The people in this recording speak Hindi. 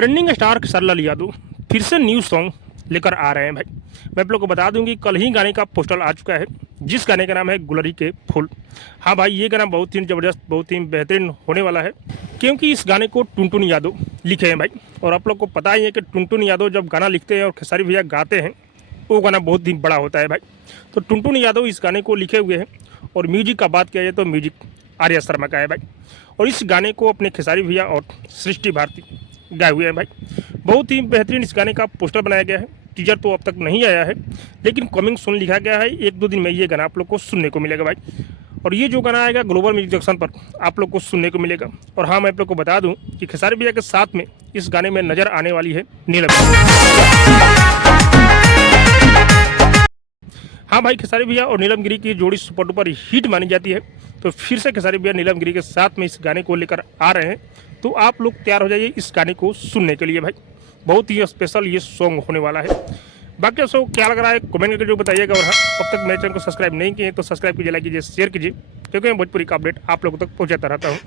ट्रेंडिंग स्टार खेसारी यादव फिर से न्यू सॉन्ग लेकर आ रहे हैं भाई। मैं आप लोग को बता दूं कि कल ही गाने का पोस्टर आ चुका है, जिस गाने का नाम है गुलरी के फूल। हाँ भाई, ये गाना बहुत ही ज़बरदस्त, बहुत ही बेहतरीन होने वाला है, क्योंकि इस गाने को टुनटुन यादव लिखे हैं भाई। और आप लोग को पता ही है कि टुनटुन यादव जब गाना लिखते हैं और खेसारी भैया गाते हैं, वो गाना बहुत ही बड़ा होता है भाई। तो टुनटुन यादव इस गाने को लिखे हुए हैं। और म्यूजिक का बात किया जाए तो म्यूजिक आर्या शर्मा का है भाई। और इस गाने को अपने खेसारी भैया और सृष्टि भारती गाए हुए हैं भाई। बहुत ही बेहतरीन इस गाने का पोस्टर बनाया गया है। टीजर तो अब तक नहीं आया है, लेकिन कमिंग सून लिखा गया है। 1-2 दिन में ये गाना आप लोग को सुनने को मिलेगा भाई। और ये जो गाना आएगा ग्लोबल म्यूजिक जंक्शन पर आप लोग को सुनने को मिलेगा। और हाँ, मैं आप लोग को बता दूं कि खेसारी भैया के साथ में इस गाने में नजर आने वाली है नीलम। हाँ भाई, खेसारी भैया और नीलम गिरी की जोड़ी सुपर डुपर हिट मानी जाती है। तो फिर से खेसारी भैया नीलम गिरी के साथ में इस गाने को लेकर आ रहे हैं। तो आप लोग तैयार हो जाइए इस गाने को सुनने के लिए भाई। बहुत ही स्पेशल ये सॉन्ग होने वाला है। बाकी आपको क्या लग रहा है कमेंट करके जो बताइएगा। और हाँ, अब तक मेरे चैनल को सब्सक्राइब नहीं किए तो सब्सक्राइब कीजिए, लाइक कीजिए, शेयर कीजिए, क्योंकि मैं भोजपुरी का अपडेट आप लोगों तक पहुंचाता रहता हूँ।